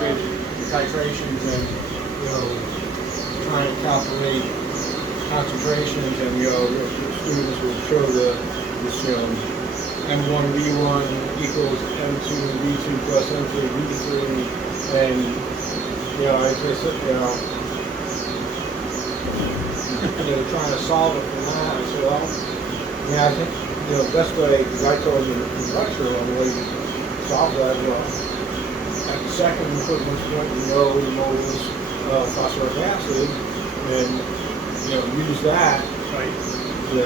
with the titrations and, you know, trying to calculate concentrations, and, you know, the students will show this, you know, M1 V1 equals M2 V2 plus M3 V3, and, you know, I just, trying to solve it from that. I said, well, yeah, I think, you know, the best way, because I told you in the lecture, the way you solve that, well, at the second equivalence point, you know the moles of phosphoric acid, and, you know, use that, right, to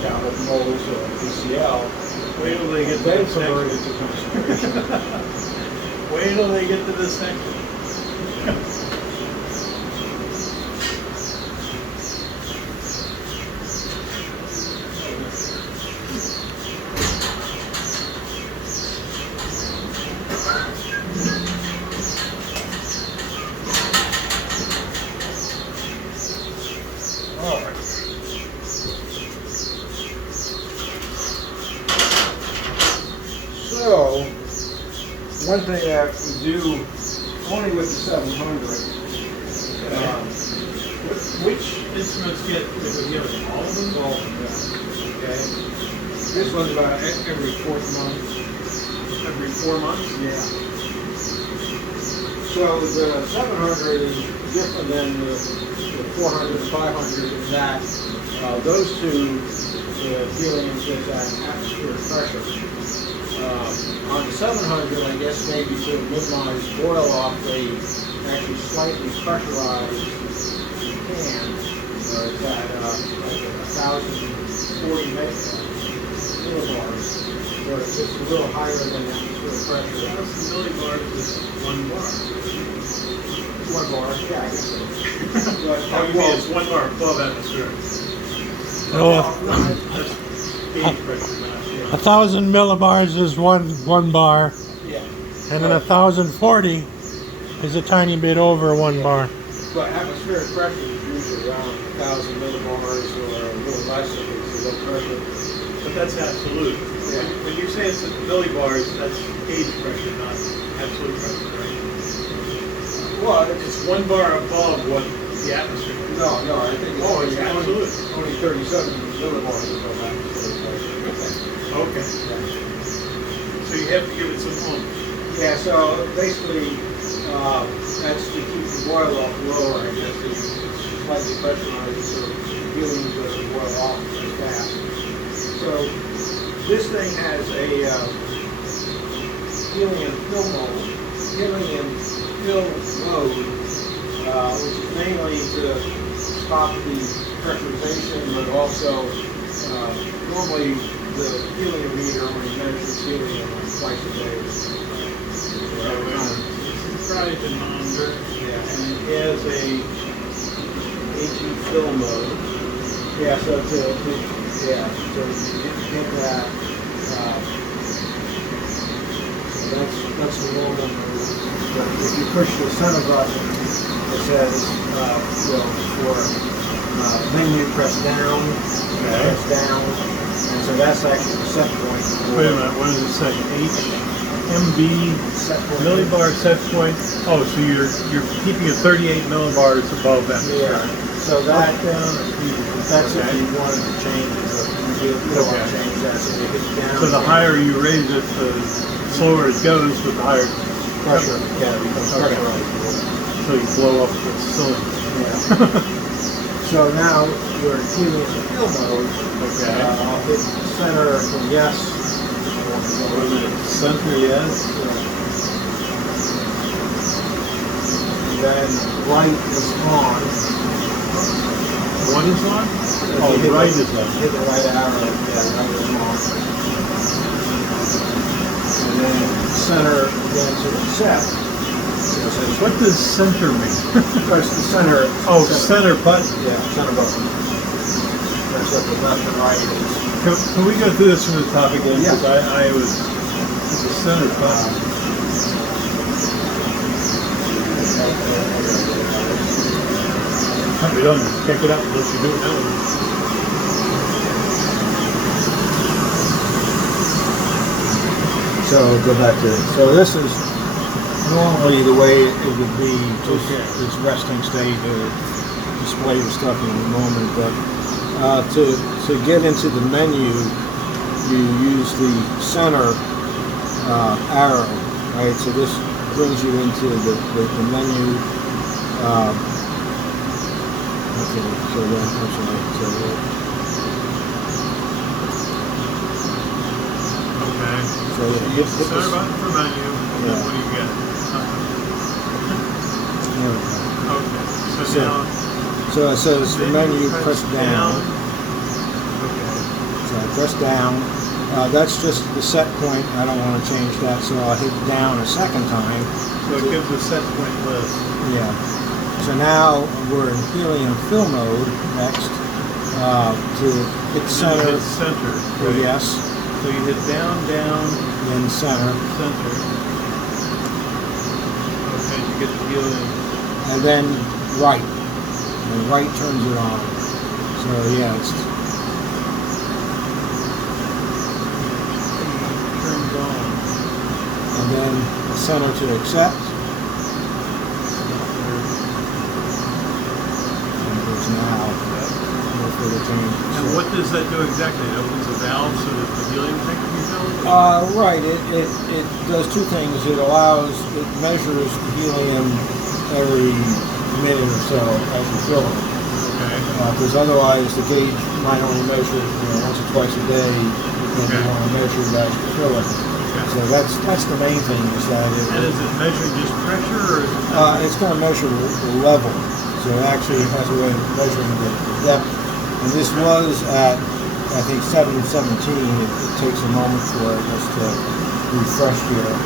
count the moles of PCl. Wait till they get to Then this convert it section. to concentration. Wait till they get to this section. All right. So, one thing that we do only with the 700. Which instruments get, you have all of them? All of them, okay. This one's about every fourth month. Every 4 months? Yeah. So the 700 is different than the 400 and 500 in that those two, the helium gets at atmospheric pressure. On the 700, I guess maybe to minimize boil off, they actually slightly pressurize the can. It's at like 1,040 millibars. So it's just a little higher than atmospheric pressure. 1,000 millibars is 1 bar. 1 bar, yeah, I guess so. Oh, you mean it's 1 bar above atmospheric? Oh, That's gauge pressure, not. 1,000 millibars is one bar, Yeah. and then 1,040 is a tiny bit over 1 bar. But atmospheric pressure is usually around 1,000 millibars or a little less if it's low pressure. But that's absolute. Yeah. When you say it's millibars, that's gauge pressure, not absolute pressure, right? Well, It's 1 bar above what the atmosphere is. no, I think it's Oh, it's absolute. only 37 millibars above atmospheric pressure. Okay. So you have to give it some oomph. Yeah, so basically, that's to keep the boil off lower, I guess, to slightly pressurize it so the helium doesn't boil off as fast. So this thing has a helium fill mode, which is mainly to stop the pressurization, but also normally the helium meter only measures helium like twice a day. Try the monitor. Yeah. And it has a HE fill mode. Yeah, so to get that, that's the normal move. But if you push the center button, it says, then you press down, press down, and so that's actually the set point. Wait a minute, what does it say? HMB Set point. millibar set point. Oh, so you're keeping it 38 millibars above that. Yeah, so that's Okay. if you wanted to change it, you don't want to change that, so you hit down. So the higher you raise it, the slower it goes, but the higher pressure, yeah, it becomes Okay. pressurized. so you blow up the cylinder. Yeah. So now we're in helium fill mode. Okay. I'll hit center for yes. What is it? Center, yes. Then right is on. What is on? So Oh, if you hit right the- is on. Hit the right arrow, yeah, right is on. And then center again to the set. What does center mean? Press the center. Oh, center button. Yeah, center button. Press up the left and right is. Can we go through this from the top again? Yeah. Because it's a center button. We don't pick it up unless you do it now. So go back to, so this is normally the way it would be, just this resting state to display the stuff in a moment. But to get into the menu, you use the center arrow, right? So this brings you into the menu. Okay, so then, Okay. so you hit Center this. button for menu, and then what do you get? Okay. So now, So it says the menu, press down. Okay. So I press down. That's just the set point. I don't want to change that, so I'll hit down a second time. So it gives a set point list. Yeah. So now we're in helium fill mode next. To hit center. Hit center. Right. Yes. So you hit down, down, Then center. center. Okay, you get the helium. And then right. And right turns it on. So yeah, it's Turns on. and then center to accept. And it goes now. No further change. And So- what does that do exactly? It opens a valve so that the helium tank can be filled? Right. It does two things. It measures helium every minute or so as you fill it. Okay. Because otherwise the gauge might only measure once or twice a day, and you want to measure it as you fill it. So that's the main thing is that And is it measuring just pressure or is it it's going to measure the level. So it actually has a way of measuring the depth. And this was at, I think, 717. It takes a moment for it just to refresh here.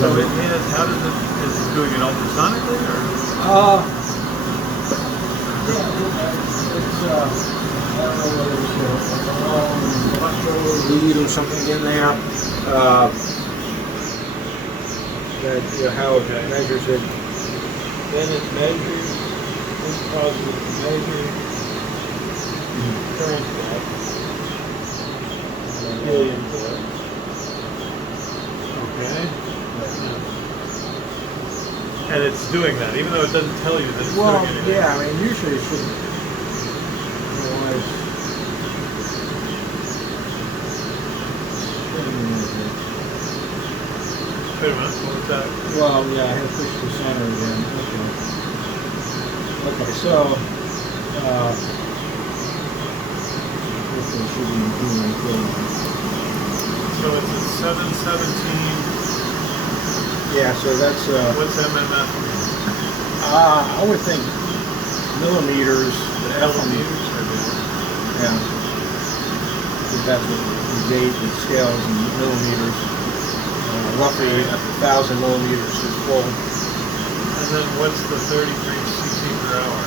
so it has, how does it, is it doing it ultrasonically or? It's I don't know whether it's a long electrode lead or something in there. That how it measures it. Then it measures. This causes it to measure current helium to it. Okay. And it's doing that, even though it doesn't tell you that it's Well, doing anything. yeah, I mean, usually it should. Otherwise, Wait a minute, what was that? well, yeah, I had to push the center again. Okay, so, this one should be doing good. So it's a 717, Yeah, so that's, what's MMF mean? I would think millimeters, the F on the, Millimeters or yeah. Because that's what the gauge, the scales in millimeters. Roughly 1,000 millimeters is full. And then what's the 33 cc per hour?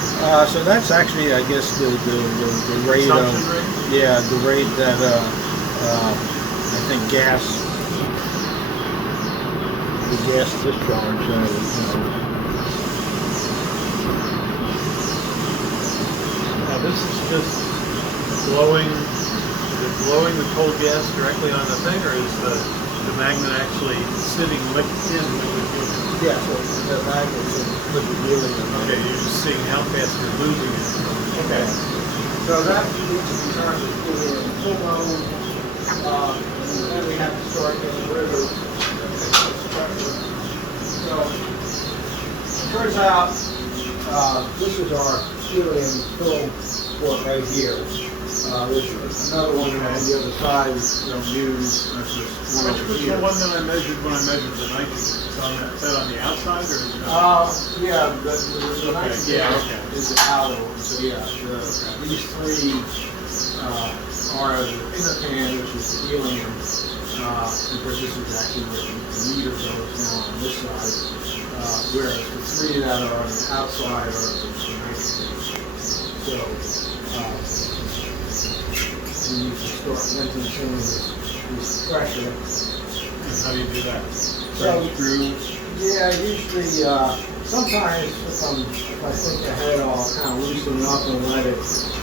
So that's actually, I guess, the rate of, Consumption rate? yeah, the rate that, I think gas, the gas discharge, Now this is just blowing, is it blowing the cold gas directly on the thing or is the magnet actually sitting in liquid helium? yeah, so the magnets and liquid helium. Okay, you're just seeing how fast you're losing it. Okay. So that needs to be turned to full mode, and then we have to start getting rid of pressure. So, it turns out, this is our helium fill port right here. There's another one on the other side we don't use. That's this one Which over was here. the one that I measured when I measured the nitrogen? Is that on the outside or is it? Yeah, the nitrogen yeah, okay. is the outer one. So yeah, these three are the inner can, which is the helium, because this is actually where the meter goes now on this side, whereas the three that are on the outside are the nitrogen. So we need to start venting some of this pressure. And how do you do that? So, yeah, usually, sometimes if I think ahead, I'll kind of loosen up and let it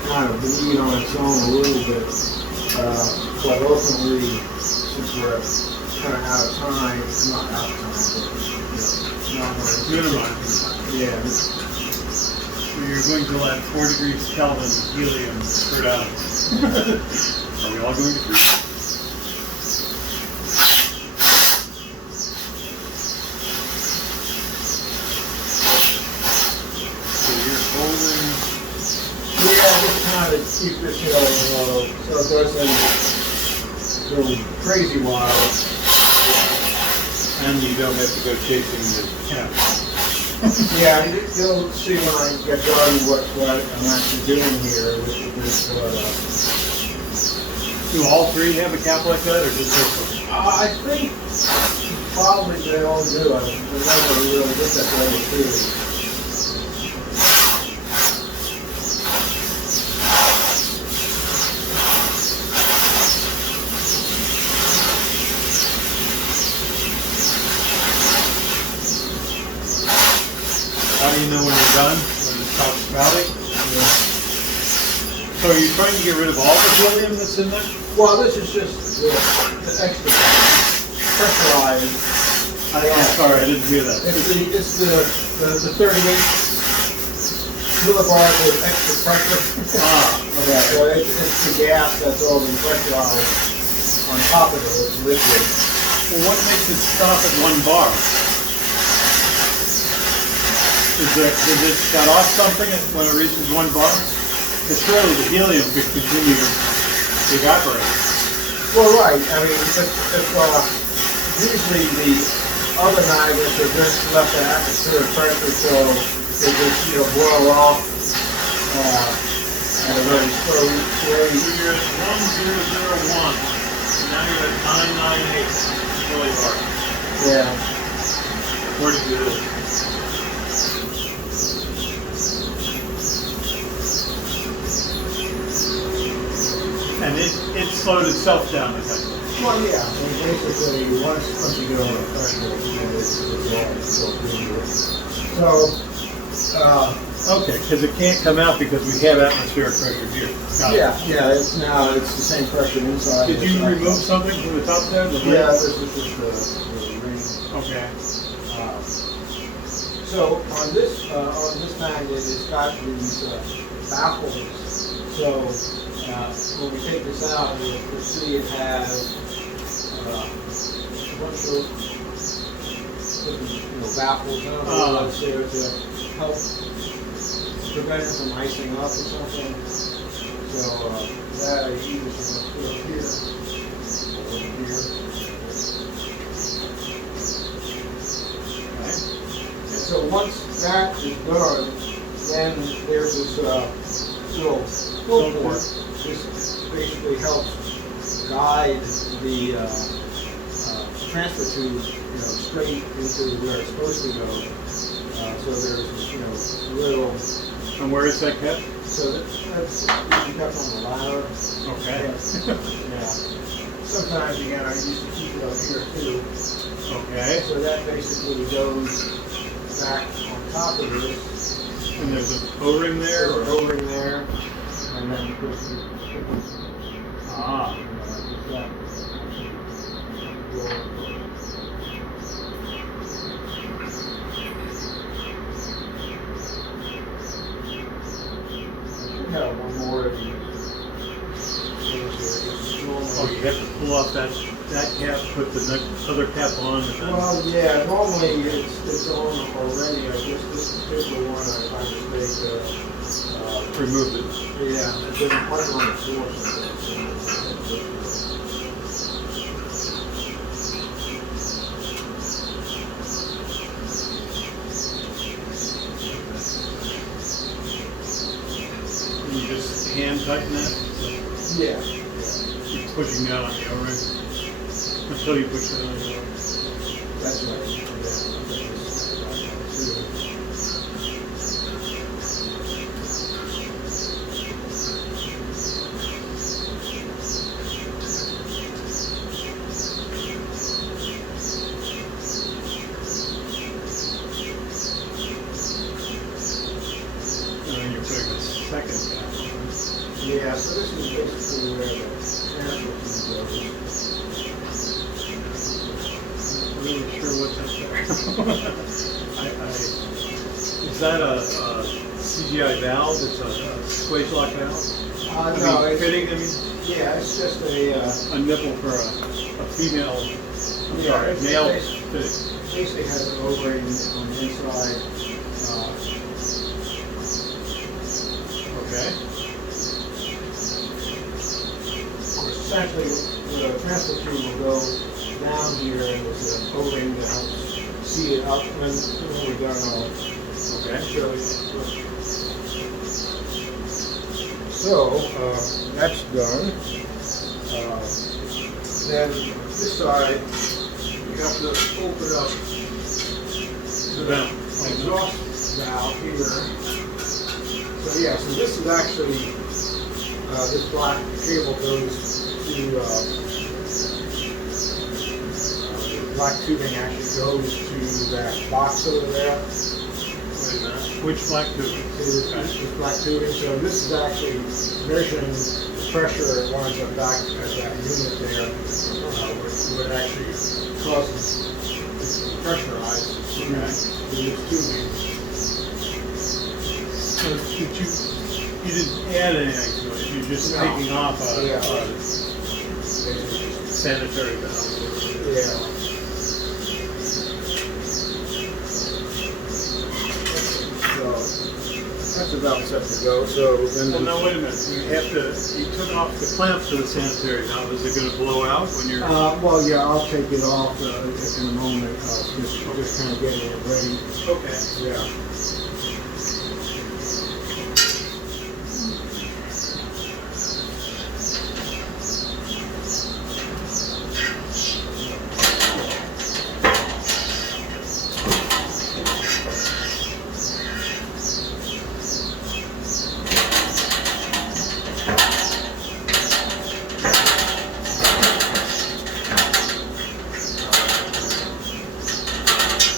kind of bleed on its own a little bit. But ultimately, since we're kind of out of time, not out of time, but not Minimize. Yeah. So you're going to let 4 degrees Kelvin helium squirt out. Are we all going to freeze? So you're holding. Yeah, just kind of keep this, so it doesn't go crazy wild. And you don't have to go chasing the cap. Yeah, you'll see when I get done what I'm actually doing here with this. Do all three have a cap like that, or just this one? I think probably they all do. I never really looked at the other two. How do you know when you're done? When it stops spouting? Yeah. So are you trying to get rid of all the helium that's in there? Well, this is just the extra pressurized. Sorry, I didn't hear that. It's the 38 millibars with extra pressure. Yeah, so it's the gas that's already pressurized on top of it. It's liquid. Well, what makes it stop at 1 bar? Does it shut off something when it reaches 1 bar? Because surely the helium could continue to evaporate. Well, right. I mean, if usually the other magnets are just left at atmospheric pressure, so they just boil off at a very slow rate. So you're at 1001. Now you're at 998 millibars. Yeah. According to this. And it slowed itself down, I think. Well, yeah. I mean, basically, once you get over the pressure, it's all pretty good. So, Okay, because it can't come out because we have atmospheric pressure here. Got it. yeah, it's the same pressure inside. Did you remove something from the top there? The Yeah, lid? this is just the ring. Okay. So on this magnet, it's got these baffles. So when we take this out, you'll see it has a bunch of different baffles. I don't know what's there to help prevent it from icing up or something. So that I use put up here, over here. So once that is done, then there's this little filter. This basically helps guide the transfer tube, straight into where it's supposed to go. So there's this, little. And where is that kept? So that's usually kept on the ladder. Okay. Yeah. Sometimes again, I used to keep it up here too. Okay. So that basically goes back on top of this. And there's an O-ring there? There's an O-ring there, and then of course Ah. like that. I should have one more of these. Oh, you have to pull off that cap, put the other cap on. And then... Well, yeah, normally it's on already. I guess this particular one I by mistake removed it. yeah, it didn't put it on the floor. And you just hand tighten that? Yeah. Keep pushing down on the O-ring until you push it on the O-ring. That's right. And then you're putting the second cap on. Yeah, so this is basically where the transfer tube goes. Is that a CGI valve? It's a squeeze lock valve? No, I mean, it's, fitting, I mean, yeah, it's just a, a nipple for a female, I'm Yeah, sorry, it's male basically- fitting. basically has an O-ring on the inside. Okay. Essentially, the transfer tube will go down here, and there's an O-ring that helps see it up when we're done. I'll Okay. show you. So, that's done. Then this side, you have to open up the exhaust valve here. So yeah, so this is actually, this black cable goes to, the black tubing actually goes to that box over there. Wait a minute. Which black tube? See this black tubing, so this is actually measuring the pressure it winds up back at that unit there, where it actually causes it to pressurize these tubing. So did you didn't add anything to it, you're just No. taking off a Basically, sanitary valve. yeah. So that's about set to go. So then Well, now wait a minute, you took off the clamp to the sanitary valve, is it gonna blow out when you're? well, yeah, I'll take it off in a moment. Just kind of getting it ready. Okay. Yeah.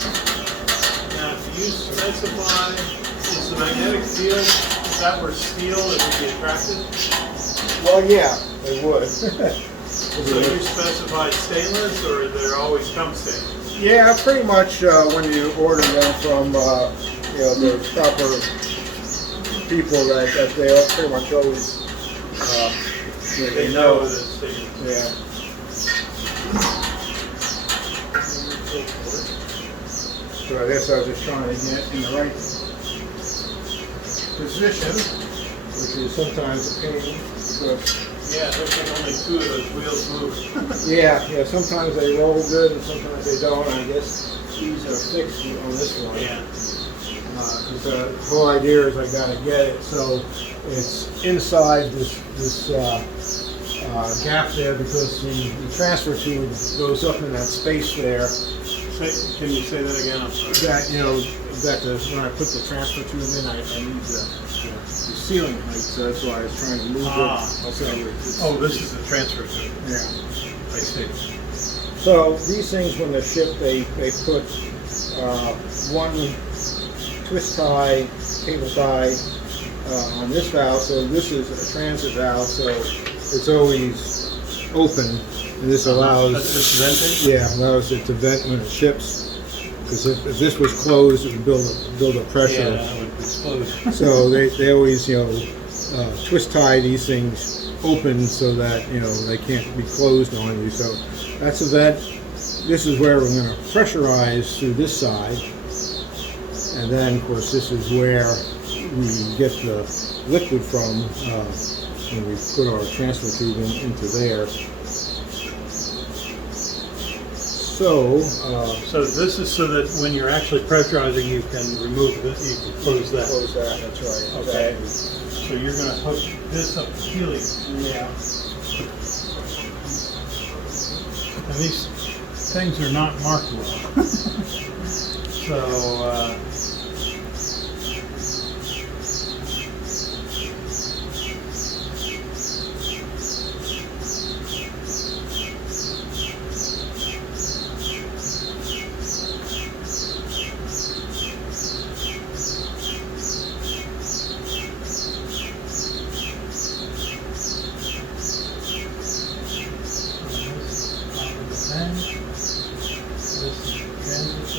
Now, do you specify, is the magnetic field, is that where steel it would be attracted? Well, yeah, it would. So you specify stainless, or they're always tungsten? Yeah, pretty much when you order them from the proper people that they are pretty much always They know that it's stainless. Yeah. So I guess I was just trying to get in the right position, which is sometimes a pain. Because Yeah, there's only two of those wheels move. yeah, sometimes they roll good and sometimes they don't. I guess these are fixed on this one. Yeah. Because the whole idea is I gotta get it so it's inside this gap there, because the transfer tube goes up in that space there. Can you say that again? I'm sorry. That when I put the transfer tube in, I need the ceiling height, so that's why I was trying to move it. So it's- Oh, this is the transfer tube. yeah. I see. So these things, when they're shipped, they put one twist tie, cable tie on this valve. So this is a transit valve, so it's always open, and this allows allows it to vent when it ships. Because if this was closed, it would build up pressure. Yeah, that would explode. So they always twist tie these things open so that they can't be closed on you. So that's a vent. This is where we're going to pressurize through this side, and then of course this is where we get the liquid from when we put our transfer tube into there. So So this is so that when you're actually pressurizing, you can remove this, you can close that. close that. That's right. Okay. Exactly. So you're going to hook this up to helium. Yeah. And these things are not marked well. So, this is the transit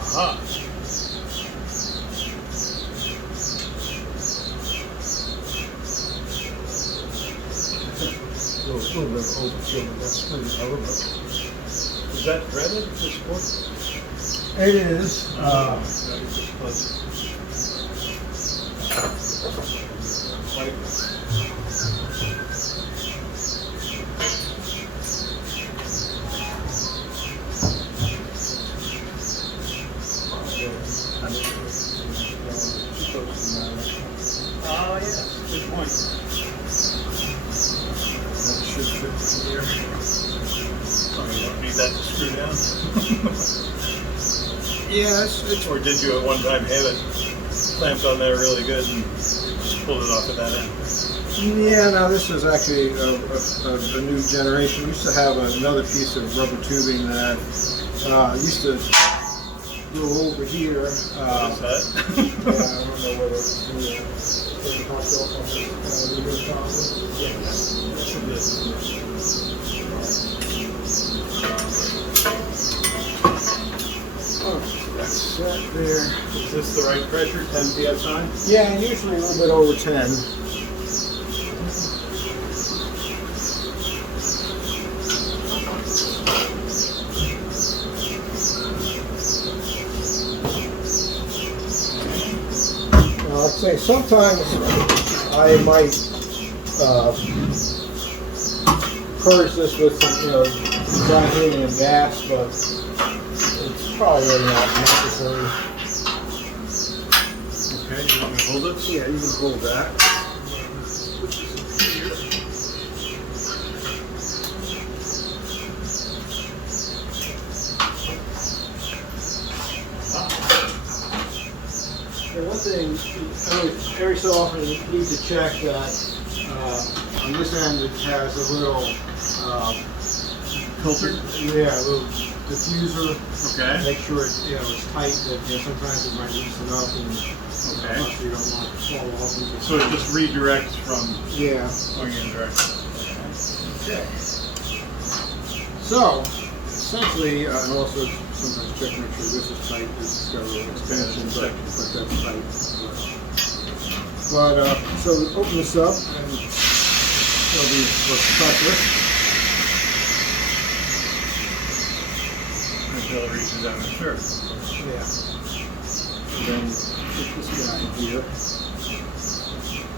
Aha. A little bit overkill, but that's pretty over. Is that threaded, this board? It is. Oh, yes, good point. That should fit here. Oh, you don't need that to screw down? Yeah, it's Or did you at one time have it clamped on there really good and just pulled it off at that end? yeah. Now this is actually a new generation. We used to have another piece of rubber tubing that used to go over here. What is that? Yeah, I don't know whether it's that's set there. Is this the right pressure, 10 psi? Yeah, and usually a little bit over 10. Now, I'd say sometimes I might purge this with some, dry helium gas, but it's probably really not necessary. Okay, you want me to hold it? Yeah, you can hold that. And one thing, every so often you need to check that on this end it has a little Filter? yeah, a little diffuser. Okay. Make sure it's tight. That sometimes it might loosen up and Okay. you don't want it to fall off. So it just redirects from Yeah. going in a direction. Okay. So essentially, and also sometimes check make sure this is tight. This has got a little expansion, but that's tight. But so we open this up and it'll be for pressure. Until it reaches down the shirt. Yeah. And then put this guy here.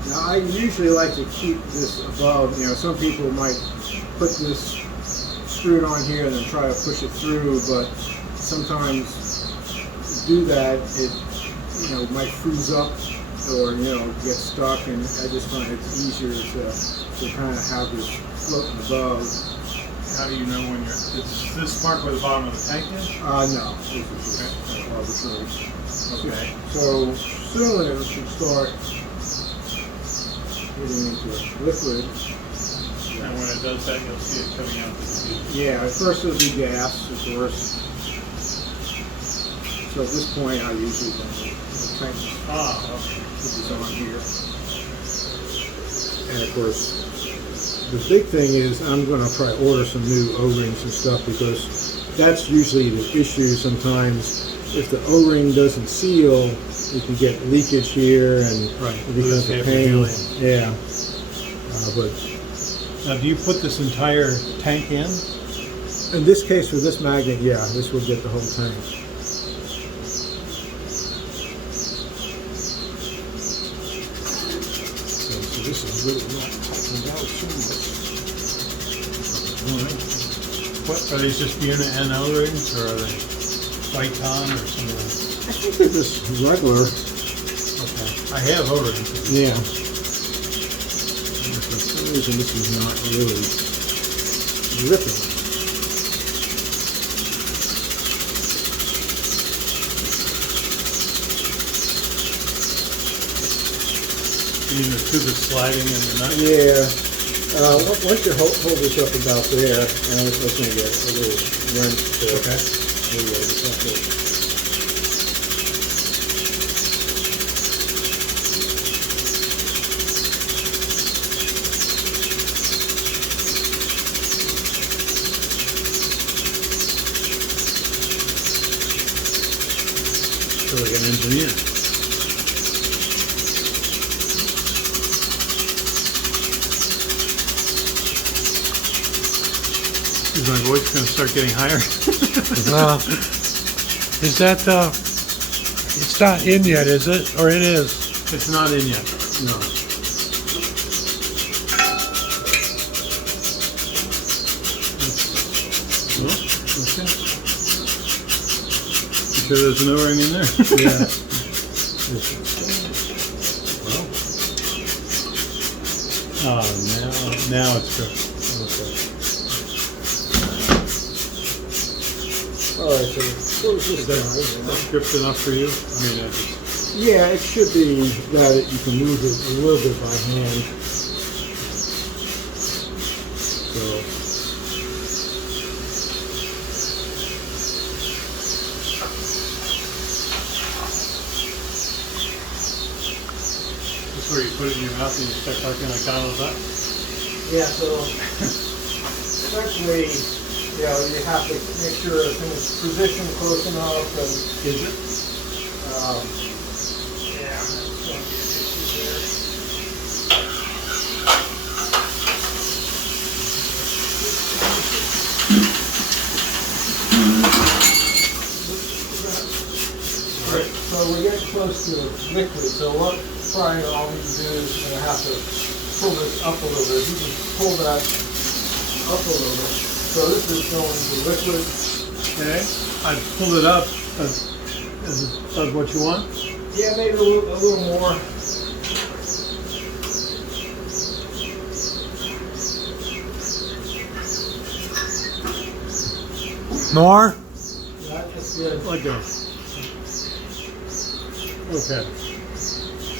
Now I usually like to keep this above. Some people might put this screwed on here and then try to push it through, but sometimes to do that it might freeze up or get stuck, and I just find it's easier to kind of have this floating above. How do you know when you're... Is this marked where the bottom of the tank is? No, this is just arbitrary. Okay. So soon it should start getting into liquid. And when it does that, you'll see it coming out the tube. Yeah, at first it'll be gas, of course. So at this point, I usually don't. The tank Okay. is on here. And of course, the big thing is I'm going to try order some new O-rings and stuff, because that's usually the issue sometimes. If the O-ring doesn't seal, you can get leakage here, and Right. it becomes a Lose pain. helium. Yeah. But Now, do you put this entire tank in? in this case, for this magnet, yeah, this will get the whole tank. really not tightened out too much. What are these, just unit NO rings, or are they Python or something like that? I think they're just regular. Okay. I have O-rings. Yeah. For some reason, this is not really ripping. You mean the tube is sliding in the nut? Yeah. Once you hold this up about there, and it's going to get a little wrench to Okay. Feel like an engineer. Is my voice going to start getting higher? Is that, it's not in yet, is it? Or it is? It's not in yet. No. Oh, okay. You sure there's no ring in there? Yeah. Oh, now it's good. Okay. All right, so close this down. That's gripped enough for you? I mean, Yeah, it should be that you can move it a little bit by hand. So. that's where you put it in your mouth and you start talking like Donald Duck. Yeah, so essentially, you know, you have to make sure the thing is positioned close enough and, Is it? yeah, that's going to be an issue there. Right, so we're getting close to liquid, so what probably all we can do is we're going to have to pull this up a little bit. You can pull that up a little bit. So this is going to liquid. Okay. I've pulled it up. Is that what you want? Yeah, maybe a little more. More? That's good. Let go. Okay.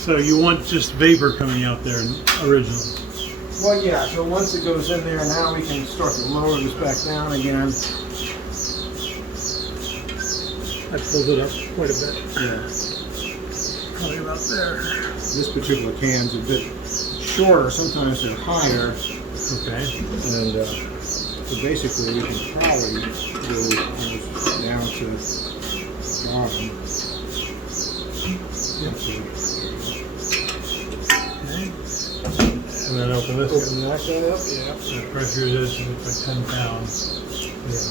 So you want just vapor coming out there originally? Well, yeah, so once it goes in there, now we can start to lower this back down again. I pulled it up quite a bit. Yeah. Probably about there. This particular can's a bit shorter, sometimes they're higher, Okay. and so basically we can probably go almost down to the bottom. Okay. And then open this. Open that guy up, yeah. The pressure is like 10 pounds. Yeah.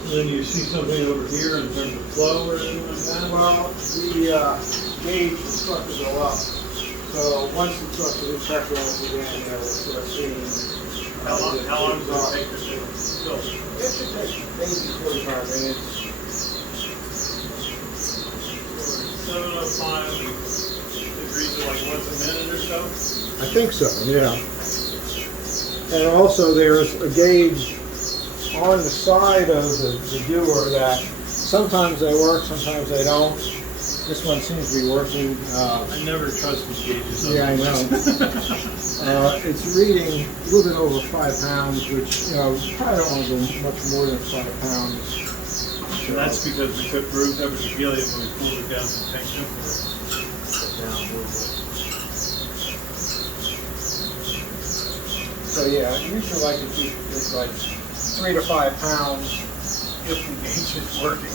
And then you see something over here in terms of flow or anything like that? Well, the gauge will start to go up. So once it starts to hit pressure once again, we'll start seeing. How long does it take to fill? It should take maybe 45 minutes. 705 degrees to like once a minute or so? I think so, yeah. And also there's a gauge on the side of the doer that sometimes they work, sometimes they don't. This one seems to be working. I never trust these gauges. Yeah, I know. It's reading a little bit over 5 pounds, which, you know, you probably don't want to go much more than 5 pounds. So that's because we took room temperature helium when we cooled it down to tank temperature. Down a little bit. So yeah, usually like to keep it like 3 to 5 pounds if the gauge is working.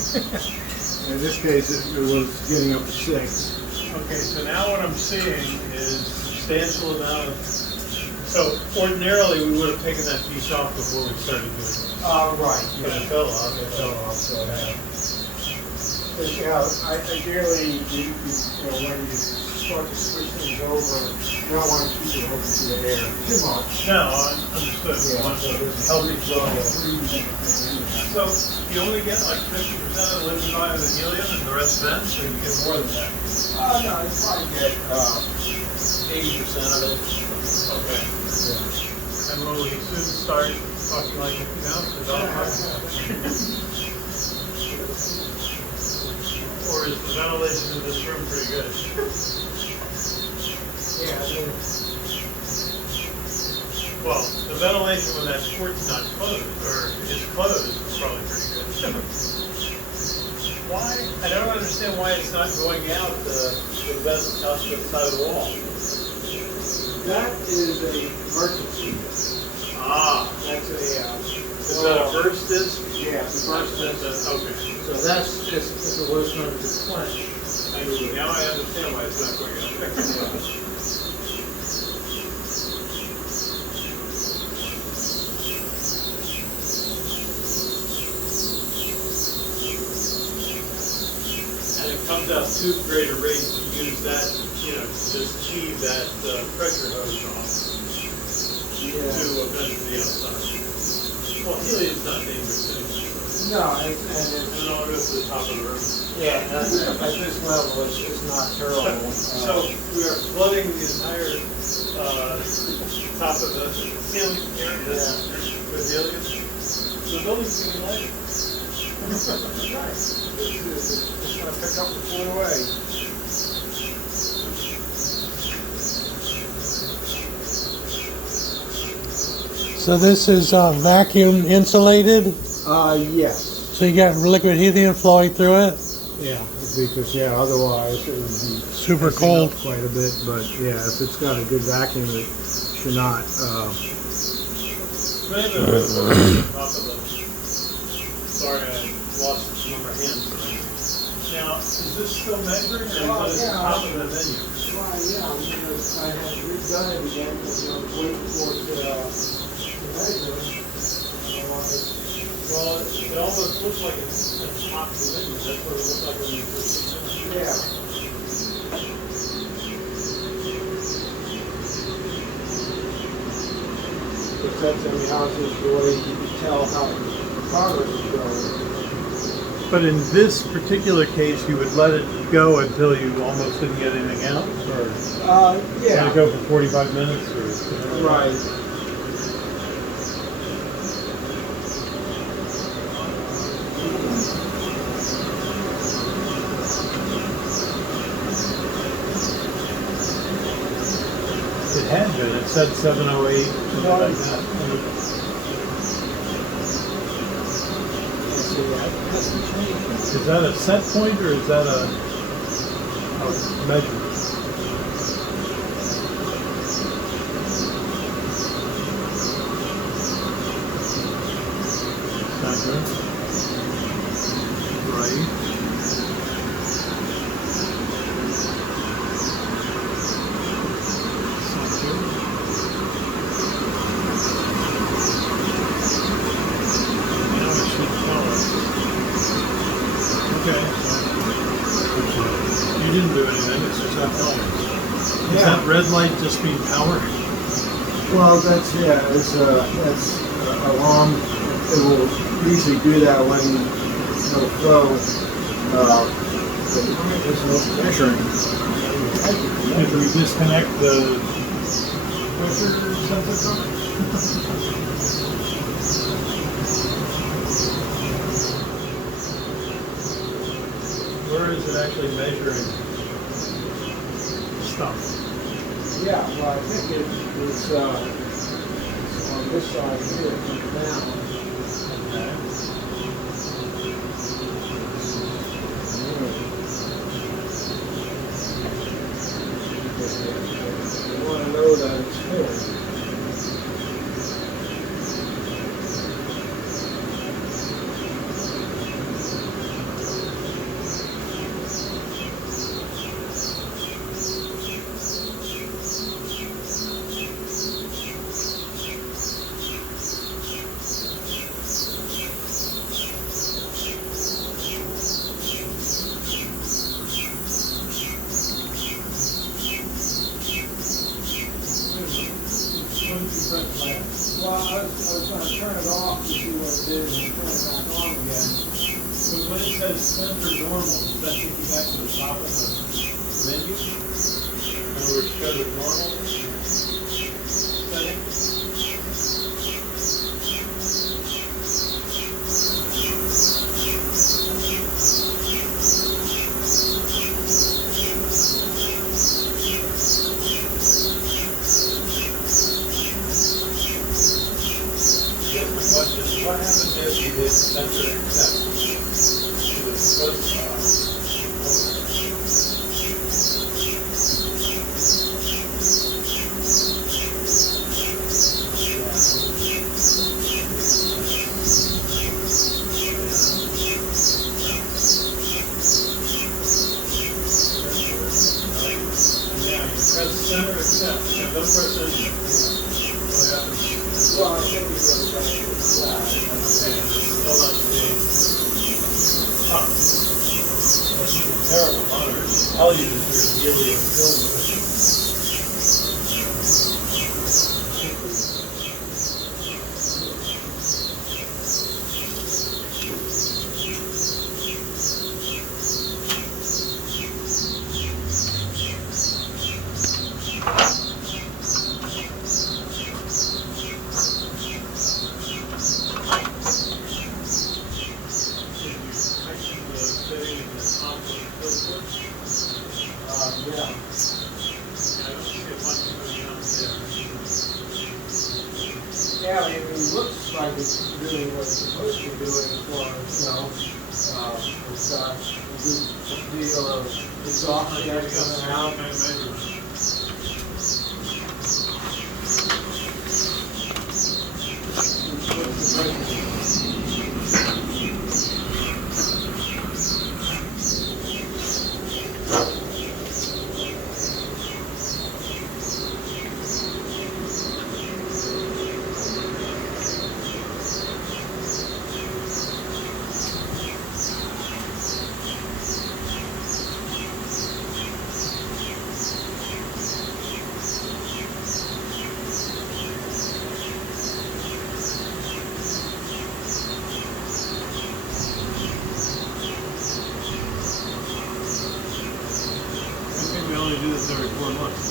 In this case, it was getting up to 6. Okay, so now what I'm seeing is a substantial amount of So ordinarily, we would have taken that piece off before we started doing it. Right, But yeah. it fell off. It fell off, so, ideally, when you start to switch things over, you don't want to keep it open to the air too much. No, understood. We Yeah, want so to there's help healthy it flow flow. of breathing and So you only get like 50% of the living volume of helium and the rest vents, or you get more than that? no, you probably get 80% of it. Okay. Yeah. And will we soon start talking like a developer? Or is the ventilation in this room pretty good? Yeah, I mean, Well, the ventilation when that port's not closed, or is closed, is probably pretty good. Why? I don't understand why it's not going out the vent out the side of the wall. that is a emergency. Ah, That's is that a burst disc? Yeah, it's a burst disc. Okay. So that's if it was going to be quenched. Now I understand why it's not going out. And it comes out to greater rates to use that, to just achieve that pressure hose off to a vent to the outside. Well, helium's not dangerous anyway. No, and And it all goes to the top of the room. yeah, at this level, it's not terrible. So we are flooding the entire top of the ceiling area with helium. The building's getting lighter. That's right. It's going to pick up and float away. So this is vacuum insulated. Yes. So you got liquid helium flowing through it. Yeah, because otherwise it would be Super icing cold. up quite a bit. But yeah, if it's got a good vacuum, it should not. Maybe the top of the. Sorry, I lost some of my hands. Now, is this still measuring, or is it the top of the menu? Well, yeah, I had redone it again because I was waiting for it to measure. Well, it almost looks like it's at the top of the menu. That's what it looked like when you first came in. Yeah. Because that's, how it's just the way you can tell how progress is going. But in this particular case, you would let it go until you almost didn't get anything out, or let it go for 45 minutes, or Right. It had been. It said 7:08, something like that. Is that a set point, or is that a measure? Not good. Right. You didn't do anything, it's just that power. Is that red light just being powered? Well, that's alarm. It will usually do that when there's no flow. There's no measuring. If we disconnect the pressure sensor from it? Where is it actually measuring stuff? Yeah, well, I think it's on this side here, it comes down. You want to know that it's full. Well, I was gonna turn it off to see what it did and turn it back on again. But when it says center normal, does that take you back to the top of the menu? In other words, go to normal setting? Yes, my question is, what happens if you hit center accept? Is it supposed to, yeah, you press center accept, and don't press enter. What happens? Well, I think we really got to do that. Still not seeing. Huh. That's a terrible monitor. I'll use your helium film. Yeah. Yeah, I mean, it looks like it's doing what it's supposed to be doing for, it's got a good deal of exhaust gas coming out. We only do this every 4 months.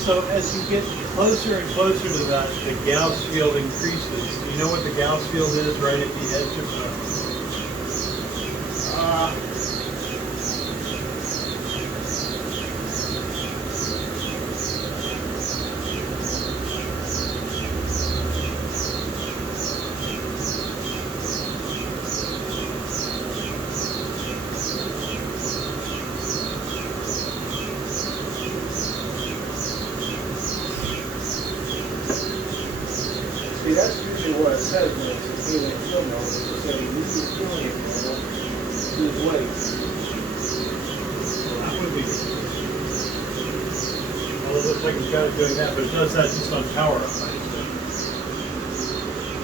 So as you get closer and closer to that, the Gauss field increases. Do you know what the Gauss field is right at the edge of the... See, that's usually what it says when it's a helium film mode. It says you need your helium mode to the weight. Well, that would be... Well, it looks like it's got it doing that, but it does that just on power up, right?